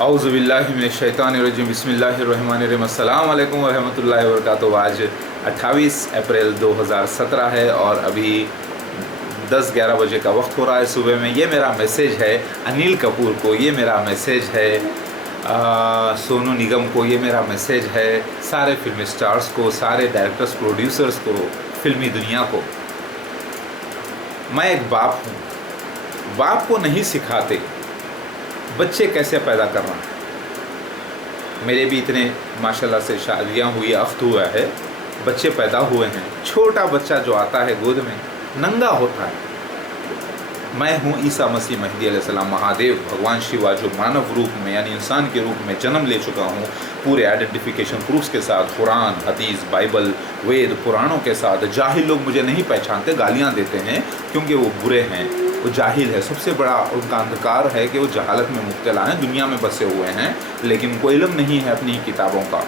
औज़ुबिल्लाहि मिनश्शैतानिर्रजीम बिस्मिल्लाहिर्रहमानिर्रहीम अस्सलाम वालेकुम वरहमतुल्लाहि वबरकातुहू। आज 28 अप्रैल 2017 है और अभी 10-11 बजे का वक्त हो रहा है सुबह में। ये मेरा मैसेज है अनिल कपूर को, ये मेरा मैसेज है सोनू निगम को, ये मेरा मैसेज है सारे फिल्म स्टार्स को, सारे डायरेक्टर्स प्रोड्यूसर्स को, फिल्मी दुनिया को। मैं एक बाप हूँ, बाप को नहीं सिखाते बच्चे कैसे पैदा करना है। मेरे भी इतने माशाल्लाह से शादियाँ हुई, अख्त हुआ है, बच्चे पैदा हुए हैं। छोटा बच्चा जो आता है गोद में नंगा होता है। मैं हूँ ईसा मसीह महदी अलैहिस्सलाम, महादेव भगवान शिवा, जो मानव रूप में यानी इंसान के रूप में जन्म ले चुका हूँ, पूरे आइडेंटिफिकेशन प्रूफ्स के साथ, कुरान, हदीस, बाइबल, वेद, पुराणों के साथ। जाहिल लोग मुझे नहीं पहचानते, गालियाँ देते हैं क्योंकि वो बुरे हैं, वो जाहिल है। सबसे बड़ा उनका अंधकार है कि वो जहालत में मुब्तला हैं, दुनिया में बसे हुए हैं, लेकिन उनको इल्म नहीं है अपनी किताबों का।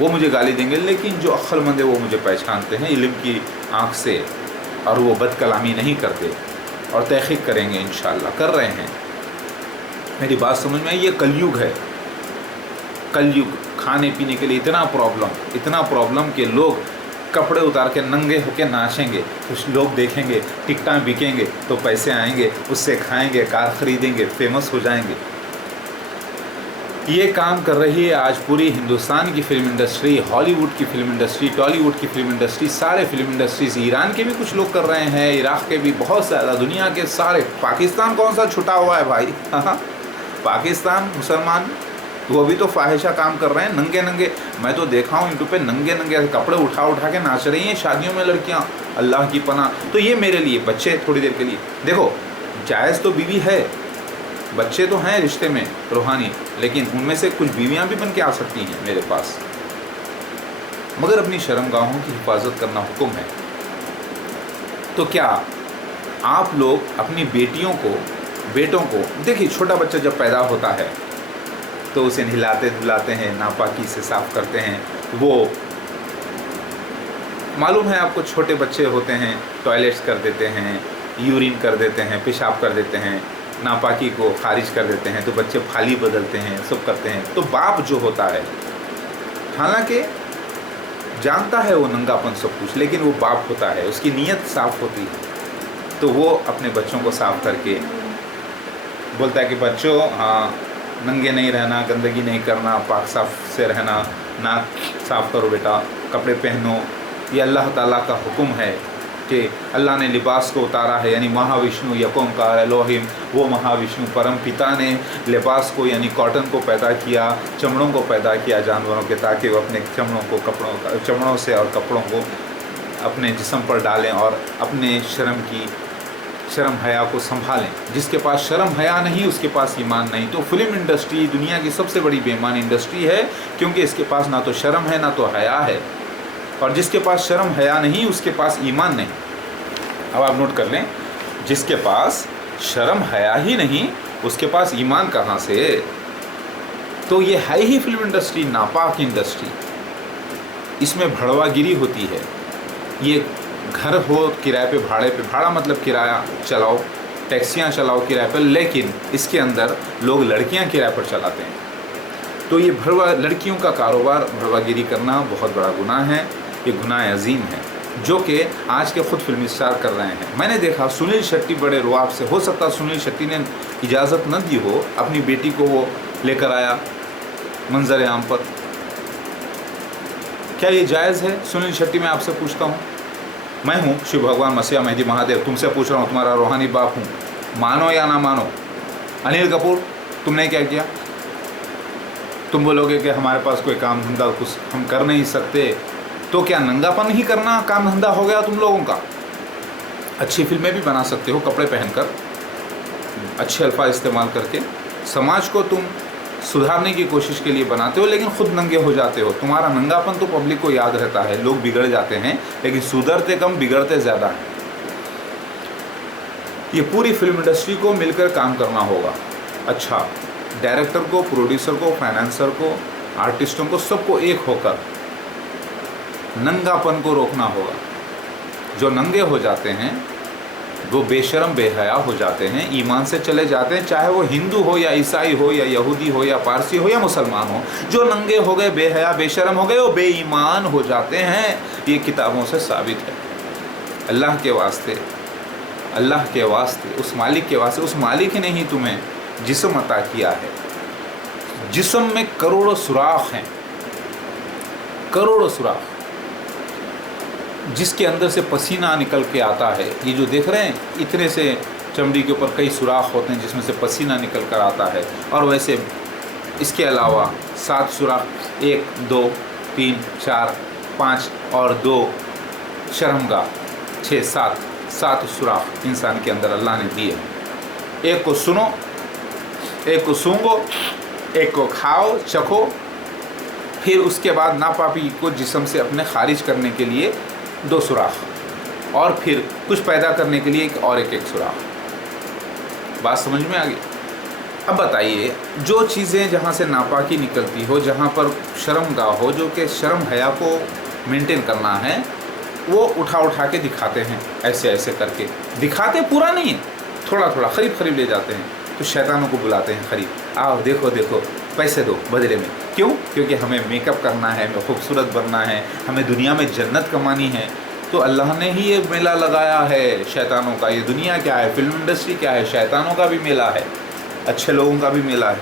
वो मुझे गाली देंगे, लेकिन जो अक्लमंद है वो मुझे पहचानते हैं इल्म की आँख से, और वो बदकलामी नहीं करते और तहक़ीक़ करेंगे, इंशाअल्लाह कर रहे हैं। मेरी बात समझ में आई? ये कलयुग है, कलयुग। खाने पीने के लिए इतना प्रॉब्लम कि लोग कपड़े उतार के नंगे होके नाचेंगे, कुछ लोग देखेंगे, टिकटां बिकेंगे तो पैसे आएंगे, उससे खाएंगे, कार ख़रीदेंगे, फेमस हो जाएंगे। ये काम कर रही है आज पूरी हिंदुस्तान की फ़िल्म इंडस्ट्री, हॉलीवुड की फ़िल्म इंडस्ट्री, टॉलीवुड की फ़िल्म इंडस्ट्री, सारे फिल्म इंडस्ट्रीज़। ईरान के भी कुछ लोग कर रहे हैं, इराक़ के भी, बहुत ज़्यादा, दुनिया के सारे। पाकिस्तान कौन सा छुटा हुआ है भाई? पाकिस्तान मुसलमान, वो भी तो फाहिशा काम कर रहे हैं, नंगे नंगे। मैं तो देखा हूँ यूट्यूब पे, नंगे नंगे कपड़े उठा के नाच रही हैं शादियों में लड़कियाँ, अल्लाह की पनाह। तो ये मेरे लिए बच्चे थोड़ी देर के लिए, देखो जायज़ तो बीवी है, बच्चे तो हैं रिश्ते में रूहानी, लेकिन उनमें से कुछ बीवियाँ भी बन के आ सकती हैं मेरे पास, मगर अपनी शर्मगाहों की हिफाजत करना हुक्म है। तो क्या आप लोग अपनी बेटों को देखिए, छोटा बच्चा जब पैदा होता है तो उसे नहलाते धुलाते हैं, नापाकी से साफ़ करते हैं। वो मालूम है आपको, छोटे बच्चे होते हैं टॉयलेट्स कर देते हैं, यूरिन कर देते हैं, पेशाब कर देते हैं, नापाकी को खारिज कर देते हैं, तो बच्चे फाली बदलते हैं, सब करते हैं। तो बाप जो होता है, हालांकि जानता है वो नंगापन सब कुछ, लेकिन वो बाप होता है, उसकी नीयत साफ़ होती है। तो वो अपने बच्चों को साफ़ करके बोलता है कि बच्चों, हाँ, नंगे नहीं रहना, गंदगी नहीं करना, पाक साफ से रहना, नाक साफ़ करो बेटा, कपड़े पहनो। ये अल्लाह ताला का हुक्म है कि अल्लाह ने लिबास को उतारा है, यानी महाविष्णु यकोंकार एलोहिम, वो महाविष्णु परम पिता ने लिबास को यानी कॉटन को पैदा किया, चमड़ों को पैदा किया जानवरों के, ताकि वो अपने चमड़ों से और कपड़ों को अपने जिस्म पर डालें और अपने शर्म हया को संभालें। जिसके पास शर्म हया नहीं, उसके पास ईमान नहीं। तो फिल्म इंडस्ट्री दुनिया की सबसे बड़ी बेईमान इंडस्ट्री है, क्योंकि इसके पास ना तो शर्म है ना तो हया है, और जिसके पास शर्म हया नहीं उसके पास ईमान नहीं। अब आप नोट कर लें, जिसके पास शर्म हया ही नहीं उसके पास ईमान कहाँ से? तो ये है ही फिल्म इंडस्ट्री नापाक इंडस्ट्री। इसमें भड़वागिरी होती है। ये घर हो किराए पे, भाड़े पे, भाड़ा मतलब किराया चलाओ, टैक्सियाँ चलाओ किराए पर, लेकिन इसके अंदर लोग लड़कियाँ किराए पर चलाते हैं। तो ये लड़कियों का कारोबार, भड़वागिरी करना बहुत बड़ा गुनाह है, ये गुनाह अजीम है, जो कि आज के ख़ुद फिल्म स्टार कर रहे हैं। मैंने देखा सुनील शेट्टी बड़े रुआब से, हो सकता सुनील शेट्टी ने इजाज़त न दी हो, अपनी बेटी को वो लेकर आया मंजर आम पर। क्या ये जायज़ है? सुनील शेट्टी, मैं आपसे पूछता हूँ, मैं हूँ शिव भगवान मसीह महदी महादेव, तुमसे पूछ रहा हूँ, तुम्हारा रूहानी बाप हूँ, मानो या ना मानो। अनिल कपूर, तुमने क्या किया? तुम बोलोगे कि हमारे पास कोई काम धंधा कुछ हम कर नहीं सकते, तो क्या नंगापन ही करना काम धंधा हो गया तुम लोगों का? अच्छी फिल्में भी बना सकते हो, कपड़े पहनकर, अच्छे अल्फाज इस्तेमाल करके। समाज को तुम सुधारने की कोशिश के लिए बनाते हो, लेकिन खुद नंगे हो जाते हो। तुम्हारा नंगापन तो पब्लिक को याद रहता है, लोग बिगड़ जाते हैं, लेकिन सुधरते कम, बिगड़ते ज़्यादा हैं। ये पूरी फिल्म इंडस्ट्री को मिलकर काम करना होगा। अच्छा, डायरेक्टर को, प्रोड्यूसर को, फाइनेंसर को, आर्टिस्टों को, सबको एक होकर नंगापन को रोकना होगा। जो नंगे हो जाते हैं वो बेशरम बेहया हो जाते हैं, ईमान से चले जाते हैं, चाहे वो हिंदू हो या ईसाई हो या यहूदी हो या पारसी हो या मुसलमान हो। जो नंगे हो गए, बेहया बेशरम हो गए, वो बेईमान हो जाते हैं। ये किताबों से साबित है। अल्लाह के वास्ते, अल्लाह के वास्ते, उस मालिक के वास्ते, उस मालिक ने ही तुम्हें जिस्म अता किया है। जिस्म में करोड़ों सुराख हैं, करोड़ों सुराख, जिसके अंदर से पसीना निकल के आता है। ये जो देख रहे हैं, इतने से चमड़ी के ऊपर कई सुराख होते हैं जिसमें से पसीना निकल कर आता है। और वैसे इसके अलावा 7 सुराख, 1 2 3 4 5 और 2 शर्मगाह, 6 7 सुराख इंसान के अंदर अल्लाह ने दिए। एक को सुनो, एक को सूंघो, एक को खाओ चखो, फिर उसके बाद नापाकी को जिस्म से अपने खारिज करने के लिए 2 सुराख, और फिर कुछ पैदा करने के लिए एक सुराख। बात समझ में आ गई? अब बताइए, जो चीज़ें जहाँ से नापाकी निकलती हो, जहाँ पर शर्मगाह हो, जो कि शर्म हया को मेंटेन करना है, वो उठा के दिखाते हैं, ऐसे ऐसे करके दिखाते, पूरा नहीं है, थोड़ा थोड़ा करीब ले जाते हैं। तो शैतानों को बुलाते हैं करीब, आओ देखो देखो, पैसे दो बदले में। क्यों? क्योंकि हमें मेकअप करना है, हमें खूबसूरत बनना है, हमें दुनिया में जन्नत कमानी है। तो अल्लाह ने ही ये मेला लगाया है शैतानों का। ये दुनिया क्या है, फिल्म इंडस्ट्री क्या है, शैतानों का भी मेला है, अच्छे लोगों का भी मेला है।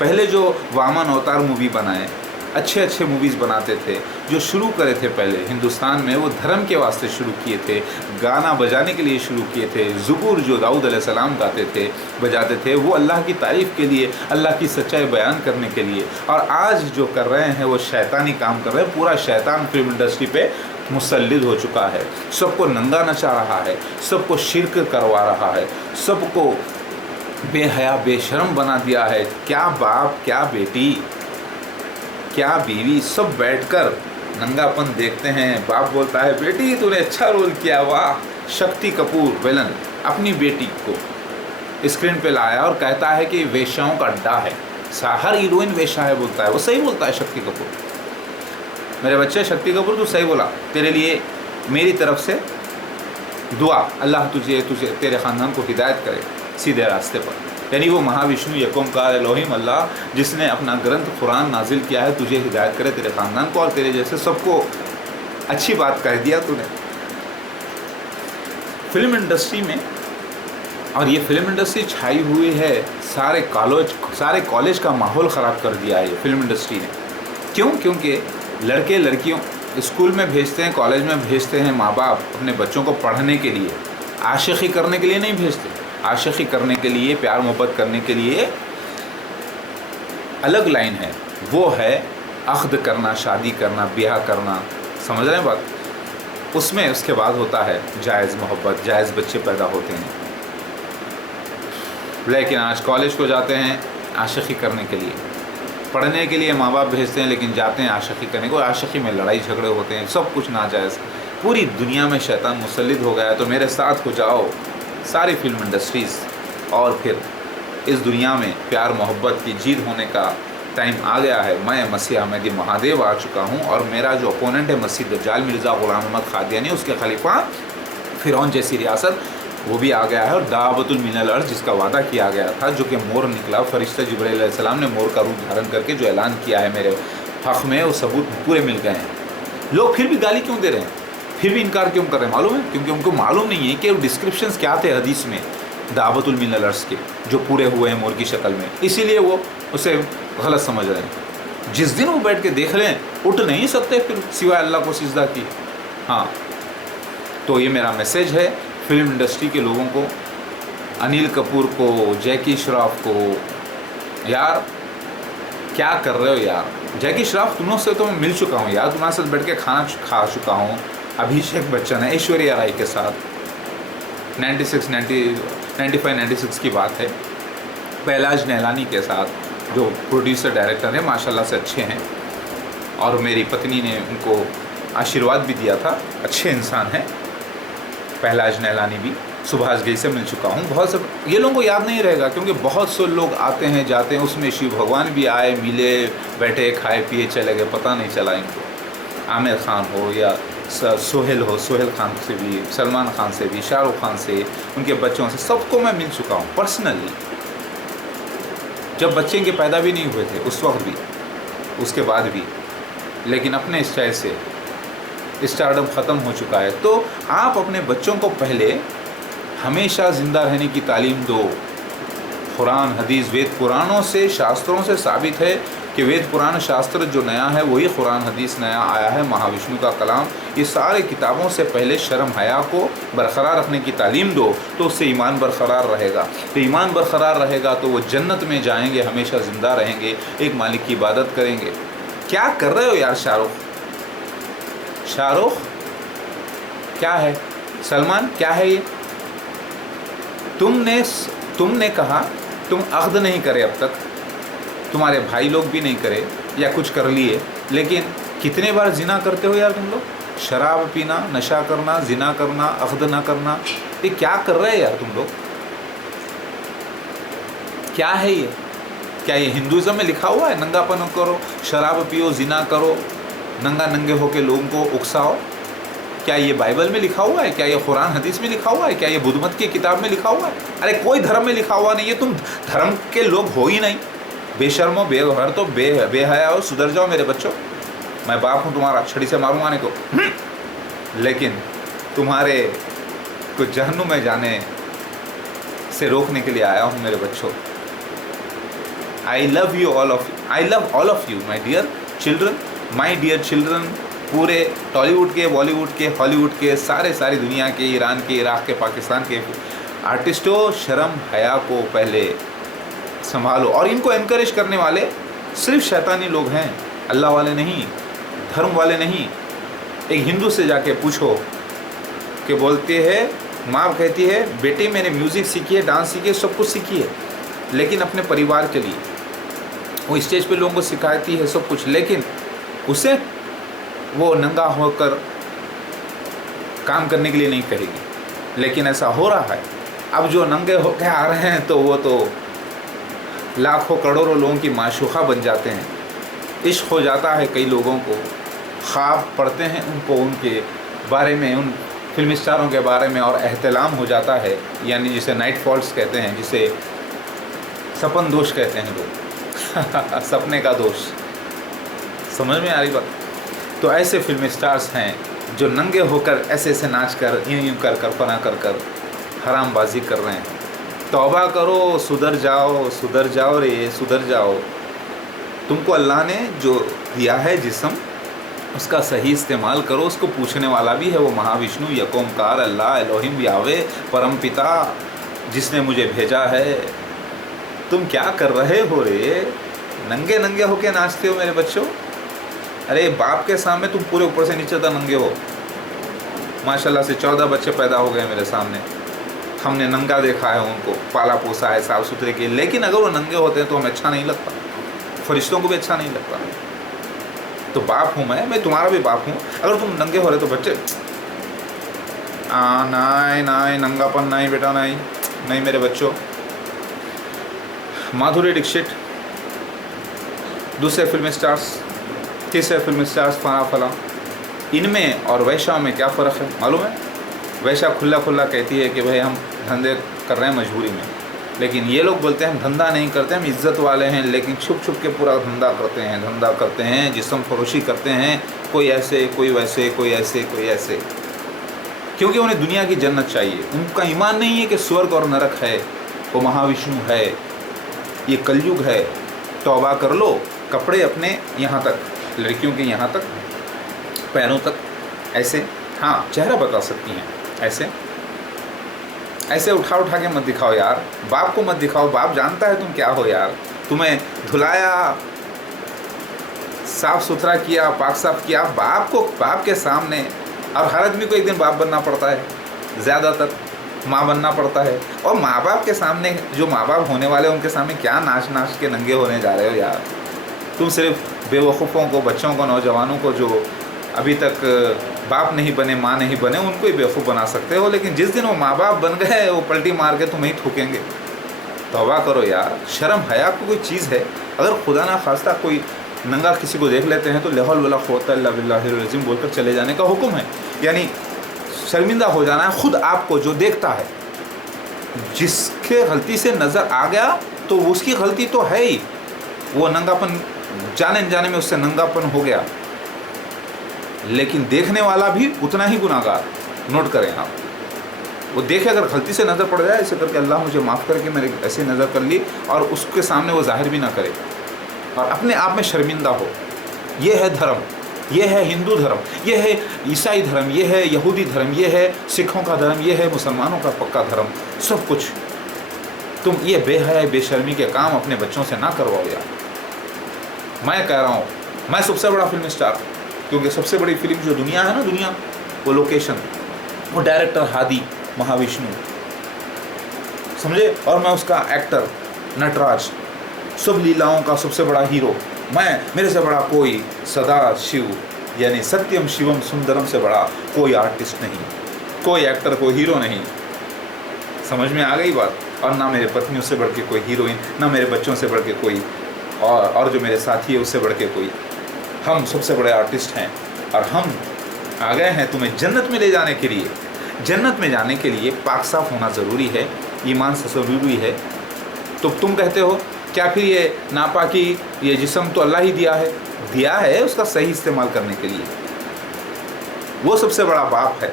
पहले जो वामन अवतार मूवी बनाए, अच्छे मूवीज़ बनाते थे, जो शुरू करे थे पहले हिंदुस्तान में, वो धर्म के वास्ते शुरू किए थे, गाना बजाने के लिए शुरू किए थे। ज़ुबूर जो दाऊद अलैहिस्सलाम गाते थे, बजाते थे, वो अल्लाह की तारीफ़ के लिए, अल्लाह की सच्चाई बयान करने के लिए। और आज जो कर रहे हैं वो शैतानी काम कर रहे हैं। पूरा शैतान फिल्म इंडस्ट्री पे मुसल्लिद हो चुका है, सबको नंगा नचा रहा है, सबको शिर्क करवा रहा है, सबको बेहया बेशरम बना दिया है। क्या बाप, क्या बेटी, क्या बीवी, सब बैठकर नंगापन देखते हैं। बाप बोलता है, बेटी तूने अच्छा रोल किया, वाह। शक्ति कपूर विलन अपनी बेटी को स्क्रीन पे लाया और कहता है कि वेश्याओं का अड्डा है, हर हीरोइन वेश्या है बोलता है। वो सही बोलता है शक्ति कपूर। मेरे बच्चे, शक्ति कपूर तू सही बोला, तेरे लिए मेरी तरफ से दुआ, अल्लाह तुझे तेरे ख़ानदान को हिदायत करे सीधे रास्ते पर। यानी वो महाविष्णु यकोमकार एलोहिम अल्लाह, जिसने अपना ग्रंथ कुरान नाजिल किया है, तुझे हिदायत करे, तेरे ख़ानदान को और तेरे जैसे सबको। अच्छी बात कह दिया तूने। फिल्म इंडस्ट्री में, और ये फिल्म इंडस्ट्री छाई हुई है, सारे कॉलेज का माहौल ख़राब कर दिया है ये फिल्म इंडस्ट्री ने। क्यों? क्योंकि लड़के लड़कियों स्कूल में भेजते हैं, कॉलेज में भेजते हैं माँ बाप अपने बच्चों को पढ़ने के लिए, आशिकी करने के लिए नहीं भेजते। आशिकी करने के लिए, प्यार मोहब्बत करने के लिए अलग लाइन है, वो है अख्द करना, शादी करना, ब्याह करना। समझ रहे हैं बात? उसमें उसके बाद होता है जायज़ मोहब्बत, जायज़ बच्चे पैदा होते हैं। लेकिन आज कॉलेज को जाते हैं आशिकी करने के लिए, पढ़ने के लिए माँ बाप भेजते हैं, लेकिन जाते हैं आशिकी करने को। आशिकी में लड़ाई झगड़े होते हैं, सब कुछ नाजायज़। पूरी दुनिया में शैतान मुसल्लिद हो गया है। तो मेरे साथ हो जाओ सारी फिल्म इंडस्ट्रीज़, और फिर इस दुनिया में प्यार मोहब्बत की जीत होने का टाइम आ गया है। मैं मसीह अहमदी महादेव आ चुका हूँ, और मेरा जो अपोनेंट है मसीह दज्जाल मिर्ज़ा ग़ुलाम अहमद क़ादियानी, उसके खलीफा फ़िरौन जैसी रियासत, वो भी आ गया है। और दावतुल मिनल अर्ज़, जिसका वादा किया गया था, जो कि मोर निकला, फरिश्ता जिब्राईल अलैहिस्सलाम ने मोर का रूप धारण करके जो ऐलान किया है मेरे हक़ में, वो सबूत पूरे मिल गए हैं। लोग फिर भी गाली क्यों दे रहे हैं, फिर भी इनकार क्यों कर रहे हैं? मालूम है, क्योंकि उनको मालूम नहीं है कि डिस्क्रिप्शंस क्या थे हदीस में दावतुल मिनल अर्ज़ के, जो पूरे हुए हैं मोर की शक्ल में। इसीलिए वो उसे गलत समझ रहे हैं। जिस दिन वो बैठ के देख लें, उठ नहीं सकते फिर सिवाय अल्लाह को सिजदा की। हाँ, तो ये मेरा मैसेज है फिल्म इंडस्ट्री के लोगों को, अनिल कपूर को, जैकी श्रॉफ को, यार क्या कर रहे हो यार? जैकी श्रॉफ, तुम से तो मैं मिल चुका हूँ यार, तुम्हारे साथ बैठ के खाना खा चुका हूँ। अभिषेक बच्चन है, ऐश्वर्या राय के साथ 95-96 की बात है। पहलाज नैलानी के साथ, जो प्रोड्यूसर डायरेक्टर हैं, माशाल्लाह से अच्छे हैं, और मेरी पत्नी ने उनको आशीर्वाद भी दिया था, अच्छे इंसान हैं पहलाज नैलानी भी। सुभाष घई से मिल चुका हूँ। बहुत सब ये लोगों को याद नहीं रहेगा, क्योंकि बहुत से लोग आते हैं जाते हैं, उसमें शिव भगवान भी आए, मिले, बैठे, खाए पिए, चले गए, पता नहीं चला इनको। आमिर खान हो या सोहेल खान से भी, सलमान खान से भी, शाहरुख खान से, उनके बच्चों से, सबको मैं मिल चुका हूँ पर्सनली। जब बच्चे इनके पैदा भी नहीं हुए थे उस वक्त भी, उसके बाद भी, लेकिन अपने स्टाइल से स्टारडम ख़त्म हो चुका है। तो आप अपने बच्चों को पहले हमेशा ज़िंदा रहने की तालीम दो। कुरान, हदीस, वेद पुराणों से, शास्त्रों से साबित है कि वेद पुराण शास्त्र जो नया है वही कुरान हदीस नया आया है, महाविष्णु का कलाम। ये सारे किताबों से पहले शर्म हया को बरकरार रखने की तालीम दो, तो उससे ईमान बरकरार रहेगा। तो ईमान बरकरार रहेगा तो वो जन्नत में जाएंगे, हमेशा ज़िंदा रहेंगे, एक मालिक की इबादत करेंगे। क्या कर रहे हो यार शाहरुख क्या है, सलमान क्या है ये? तुमने कहा तुम अक़्द नहीं करे, अब तक तुम्हारे भाई लोग भी नहीं करे या कुछ कर लिए, लेकिन कितने बार जिना करते हो यार तुम लोग? शराब पीना, नशा करना, जिना करना, अक़्द ना करना, ये क्या कर रहे हैं यार तुम लोग? क्या है ये? क्या ये हिंदुज़म में लिखा हुआ है नंगापन करो, शराब पियो, जिना करो, नंगे होके लोगों को उकसाओ? क्या ये बाइबल में लिखा हुआ है? क्या ये कुरान हदीस में लिखा हुआ है? क्या ये बुद्ध मत की किताब में लिखा हुआ है? अरे कोई धर्म में लिखा हुआ नहीं है, तुम धर्म के लोग हो ही नहीं। बेशर्मो, बेघर, तो बेहया हो, सुधर जाओ मेरे बच्चों। मैं बाप हूँ तुम्हारा, छड़ी से मारूंगा नहीं तो। लेकिन तुम्हारे को जहन्नुम में जाने से रोकने के लिए आया हूँ मेरे बच्चों। I love you all of you, I love all of you my dear children, my dear children. पूरे टॉलीवुड के, बॉलीवुड के, हॉलीवुड के, सारी दुनिया के, ईरान के, इराक़ के, पाकिस्तान के आर्टिस्टों, शर्म हया को पहले संभालो। और इनको एनकरेज करने वाले सिर्फ शैतानी लोग हैं, अल्लाह वाले नहीं, धर्म वाले नहीं। एक हिंदू से जाके पूछो कि बोलते हैं, माँ कहती है बेटी मैंने म्यूज़िक सीखी है, डांस सीखी है, सब कुछ सीखी है, लेकिन अपने परिवार के लिए वो स्टेज पे लोगों को सिखाती है सब कुछ, लेकिन उसे वो नंगा होकर काम करने के लिए नहीं कहेगी। लेकिन ऐसा हो रहा है, अब जो नंगे होकर आ रहे हैं तो वो तो लाखों करोड़ों लोगों की माशूक़ा बन जाते हैं। इश्क हो जाता है कई लोगों को, ख्वाब पढ़ते हैं उनको, उनके बारे में, उन फिल्म स्टारों के बारे में, और एहतलाम हो जाता है, यानी जिसे नाइट फॉल्स कहते हैं, जिसे सपन दोष कहते हैं लोग सपने का दोष। समझ में आ रही बात? तो ऐसे फिल्म स्टार्स हैं जो नंगे होकर ऐसे नाच कर, यूँ कर हरामबाजी कर रहे हैं। तौबा करो, सुधर जाओ रे, सुधर जाओ। तुमको अल्लाह ने जो दिया है जिस्म, उसका सही इस्तेमाल करो। उसको पूछने वाला भी है वो महाविष्णु, यकोमकार अल्लाह, एलोहिम, यावे, परम पिता, जिसने मुझे भेजा है। तुम क्या कर रहे हो रे? नंगे होके नाचते हो मेरे बच्चों। अरे बाप के सामने तुम पूरे ऊपर से नीचे तक नंगे हो। माशाल्लाह से 14 बच्चे पैदा हो गए मेरे सामने, हमने नंगा देखा है, उनको पाला पोसा है साफ़ सुथरे के। लेकिन अगर वो नंगे होते हैं तो हमें अच्छा नहीं लगता, फरिश्तों को भी अच्छा नहीं लगता। तो बाप हूँ मैं तुम्हारा भी बाप हूँ। अगर तुम नंगे हो रहे तो बच्चे नहीं, नंगापन नहीं बेटा, नहीं मेरे बच्चों। माधुरी दीक्षित, दूसरे फिल्म स्टार्स, तीसरे फिल्म स्टार्स फला, इनमें और वैश्या में क्या फ़र्क है मालूम है? वैश्या खुला कहती है कि भाई हम धंधे कर रहे हैं मजबूरी में, लेकिन ये लोग बोलते हैं हम धंधा नहीं करते, हम इज़्ज़त वाले हैं, लेकिन छुप के पूरा धंधा करते हैं, जिस्म फरोशी करते हैं, कोई ऐसे, कोई वैसे, कोई ऐसे, क्योंकि उन्हें दुनिया की जन्नत चाहिए। उनका ईमान नहीं है कि स्वर्ग और नरक है, वो महाविष्णु है, ये कलयुग है। तौबा कर लो, कपड़े अपने यहाँ तक, लड़कियों के यहाँ तक, पैरों तक, ऐसे, हाँ चेहरा बता सकती हैं, ऐसे उठा के मत दिखाओ यार। बाप को मत दिखाओ, बाप जानता है तुम क्या हो यार। तुम्हें धुलाया, साफ़ सुथरा किया, पाक साफ किया बाप के सामने। और हर आदमी को एक दिन बाप बनना पड़ता है, ज़्यादातर माँ बनना पड़ता है। और माँ बाप के सामने, जो माँ बाप होने वाले उनके सामने क्या नाच के नंगे होने जा रहे हो यार। तुम सिर्फ बेवकूफ़ों को, बच्चों को, नौजवानों को जो अभी तक बाप नहीं बने, माँ नहीं बने, उनको ही बेवकूफ़ बना सकते हो। लेकिन जिस दिन वो माँ बाप बन गए, वो पलटी मार के तुम्हें ही ठोकेंगे। तौबा करो यार, शर्म हया को कोई चीज़ है। अगर खुदा ना खास्ता कोई नंगा किसी को देख लेते हैं तो ला हौल वला कुव्वता इल्ला बिल्लाहिल अज़ीम बोलकर चले जाने का हुक्म है। यानी शर्मिंदा हो जाना है खुद आपको जो देखता है। जिसके गलती से नज़र आ गया तो उसकी गलती तो है ही, वो नंगापन जाने अनजाने में उससे नंगापन हो गया, लेकिन देखने वाला भी उतना ही गुनाहगार। नोट करें आप, वो देखे अगर गलती से नज़र पड़ जाए ऐसे करके अल्लाह मुझे माफ़ करके मेरे ऐसे नज़र कर ली, और उसके सामने वो जाहिर भी ना करे और अपने आप में शर्मिंदा हो। ये है धर्म, ये है हिंदू धर्म, ये है ईसाई धर्म, ये है यहूदी धर्म, ये है सिखों का धर्म, ये है मुसलमानों का पक्का धर्म। सब कुछ तुम ये बेहया बेशर्मी के काम अपने बच्चों से ना करवाओ यार। मैं कह रहा हूँ, मैं सबसे बड़ा फिल्म स्टार, क्योंकि सबसे बड़ी फिल्म जो दुनिया है ना, दुनिया, वो लोकेशन, वो डायरेक्टर हादी महाविष्णु, समझे, और मैं उसका एक्टर नटराज, सब लीलाओं का सबसे बड़ा हीरो मैं। मेरे से बड़ा कोई सदा शिव यानी सत्यम शिवम सुंदरम से बड़ा कोई आर्टिस्ट नहीं, कोई एक्टर, कोई हीरो नहीं। समझ में आ गई बात? और ना मेरे पत्नियों से बढ़ के कोई हीरोइन, ना मेरे बच्चों से बढ़ के कोई, और जो मेरे साथी है उससे बढ़ के कोई। हम सबसे बड़े आर्टिस्ट हैं और हम आ गए हैं तुम्हें जन्नत में ले जाने के लिए। जन्नत में जाने के लिए पाक साफ होना ज़रूरी है, ईमान से ज़रूरी है। तो तुम कहते हो क्या फिर ये नापाकी, ये जिस्म तो अल्लाह ही दिया है उसका सही इस्तेमाल करने के लिए। वो सबसे बड़ा बाप है,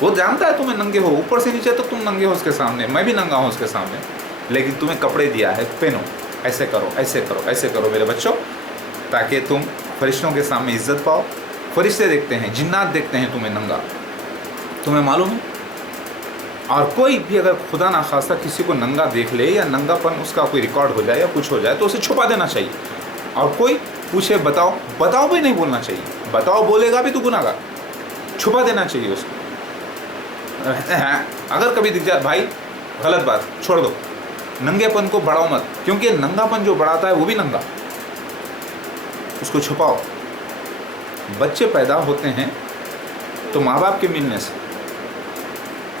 वो जानता है तुम्हें नंगे हो, ऊपर से नीचे तक तुम नंगे हो उसके सामने, मैं भी नंगा हूँ उसके सामने, लेकिन तुम्हें कपड़े दिया है, पहनो, ऐसे करो, ऐसे करो, ऐसे करो मेरे बच्चों, ताकि तुम फरिश्तों के सामने इज्जत पाओ। फरिश्ते देखते हैं, जिन्नात देखते हैं तुम्हें नंगा, तुम्हें मालूम है। और कोई भी अगर खुदा ना खास्ता किसी को नंगा देख ले या नंगापन उसका कोई रिकॉर्ड हो जाए या कुछ हो जाए तो उसे छुपा देना चाहिए। और कोई पूछे बताओ भी नहीं बोलना चाहिए, बताओ बोलेगा भी तो गुनाहगार, छुपा देना चाहिए उसको। अगर कभी दिख जाए भाई गलत बात, छोड़ दो, नंगेपन को बढ़ाओ मत, क्योंकि नंगापन जो बढ़ाता है वो भी नंगा, उसको छुपाओ। बच्चे पैदा होते हैं तो माँ बाप के मिलने से,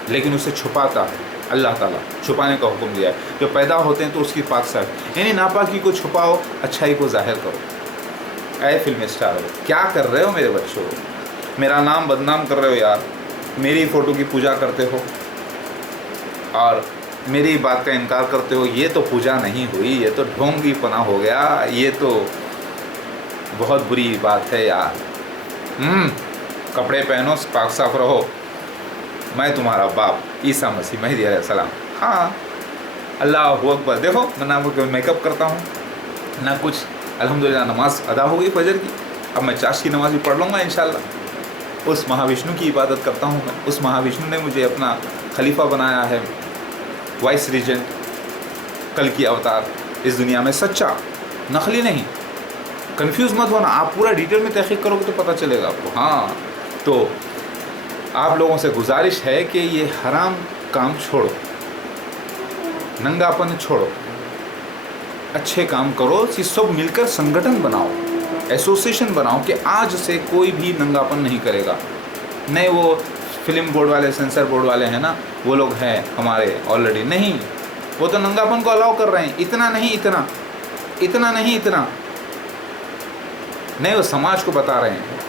लेकिन उसे छुपाता है अल्लाह ताला, छुपाने का हुक्म दिया है। जब पैदा होते हैं तो उसकी पाक साफ, यानी नापाकी को छुपाओ, अच्छाई को जाहिर करो। ऐ फिल्म स्टार हो, क्या कर रहे हो मेरे बच्चों? मेरा नाम बदनाम कर रहे हो यार, मेरी फ़ोटो की पूजा करते हो और मेरी बात का इनकार करते हो। ये तो पूजा नहीं हुई, ये तो ढोंगी पना हो गया, ये तो बहुत बुरी बात है यार। कपड़े पहनो, पाक साफ रहो। मैं तुम्हारा बाप ईसा मसीह मेहदी अलैहिस्सलाम, हाँ अल्लाहु अकबर। देखो मैं ना मेकअप करता हूँ ना कुछ, अल्हम्दुलिल्लाह नमाज अदा हो गई फजर की, अब मैं चाश की नमाज भी पढ़ लूँगा इंशाल्लाह। उस महाविष्णु की इबादत करता हूँ मैं, उस महाविष्णु ने मुझे अपना खलीफा बनाया है, वाइस रीजेंट, कल की अवतार इस दुनिया में, सच्चा, नकली नहीं। कंफ्यूज मत होना, आप पूरा डिटेल में तहकीक करोगे तो पता चलेगा आपको। हाँ, तो आप लोगों से गुजारिश है कि ये हराम काम छोड़ो, नंगापन छोड़ो, अच्छे काम करो, सब मिलकर संगठन बनाओ, एसोसिएशन बनाओ कि आज से कोई भी नंगापन नहीं करेगा। नहीं वो फिल्म बोर्ड वाले, सेंसर बोर्ड वाले हैं ना, वो लोग हैं हमारे ऑलरेडी, नहीं वो तो नंगापन को अलाउ कर रहे हैं। इतना नहीं, इतना नहीं, वो समाज को बता रहे हैं।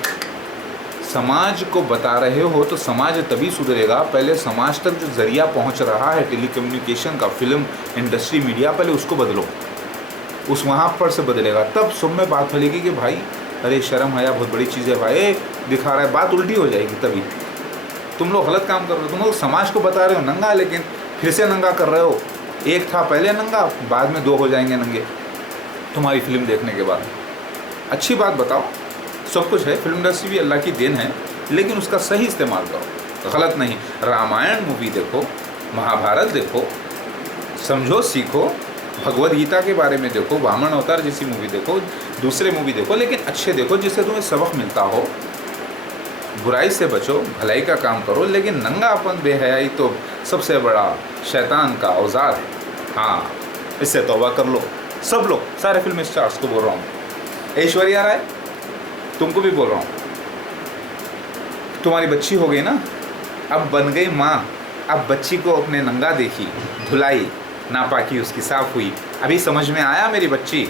समाज को बता रहे हो तो समाज तभी सुधरेगा, पहले समाज तक जो ज़रिया पहुंच रहा है टेलीकम्युनिकेशन का, फिल्म इंडस्ट्री, मीडिया, पहले उसको बदलो, उस वहाँ पर से बदलेगा, तब सब में बात फैलेगी कि भाई अरे शर्म हया बहुत बड़ी चीज़ है भाई, दिखा रहा है, बात उल्टी हो जाएगी। तभी तुम लोग गलत काम कर रहे हो, तुम लोग समाज को बता रहे हो नंगा, लेकिन फिर से नंगा कर रहे हो। एक था पहले नंगा, बाद में दो हो जाएंगे नंगे तुम्हारी फिल्म देखने के बाद। अच्छी बात बताओ, सब कुछ है, फिल्म इंडस्ट्री भी अल्लाह की देन है, लेकिन उसका सही इस्तेमाल करो, गलत नहीं। रामायण मूवी देखो, महाभारत देखो, समझो, सीखो, भगवद गीता के बारे में देखो, वामन अवतार जैसी मूवी देखो, दूसरे मूवी देखो, लेकिन अच्छे देखो जिससे तुम्हें सबक मिलता हो। बुराई से बचो, भलाई का काम करो, लेकिन नंगापन, बेहयाई तो सबसे बड़ा शैतान का औजार है। हाँ, इससे तौबा कर लो सब लोग, सारे फिल्म स्टार्स को बोल रहा हूँ, ऐश्वर्या राय तुमको भी बोल रहा हूँ, तुम्हारी बच्ची हो गई ना, अब बन गई माँ, अब बच्ची को अपने नंगा देखी, धुलाई, नापाकी उसकी साफ़ हुई, अभी समझ में आया मेरी बच्ची,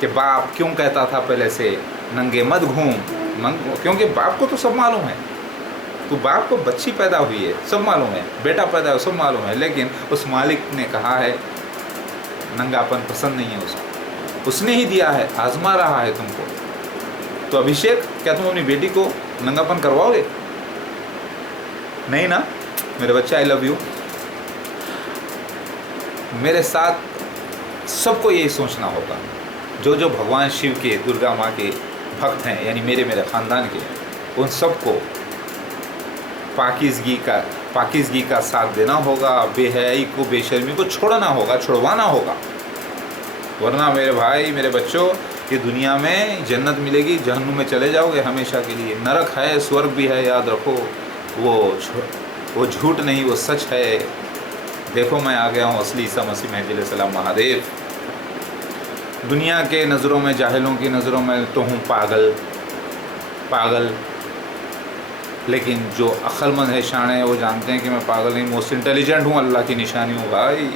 कि बाप क्यों कहता था पहले से नंगे मत घूम, क्योंकि बाप को तो सब मालूम है। तो बाप को बच्ची पैदा हुई है, सब मालूम है, बेटा पैदा है, सब मालूम है, लेकिन उस मालिक ने कहा है नंगापन पसंद नहीं है उसको, उसने ही दिया है, आजमा रहा है तुमको। तो अभिषेक, क्या तुम अपनी बेटी को नंगापन करवाओगे? नहीं ना मेरे बच्चे, आई लव यू। मेरे साथ सबको यही सोचना होगा, जो जो भगवान शिव के, दुर्गा माँ के भक्त हैं, यानी मेरे ख़ानदान के, उन सबको पाकीज़गी का साथ देना होगा, बेहयाई को, बेशर्मी को छोड़ना होगा, छुड़वाना होगा। वरना मेरे भाई, मेरे बच्चों, ये दुनिया में जन्नत मिलेगी, जहन्नुम में चले जाओगे हमेशा के लिए। नरक है, स्वर्ग भी है, याद रखो, वो झूठ नहीं, वो सच है। देखो मैं आ गया हूँ, असली ईसा मसीह महदी सलाम महादेव। दुनिया के नज़रों में, जाहिलों की नज़रों में तो हूँ पागल, लेकिन जो अक्लमंद है, शान है, वो जानते हैं कि मैं पागल नहीं, मोस्ट इंटेलिजेंट हूँ, अल्लाह की निशानी हूँ भाई।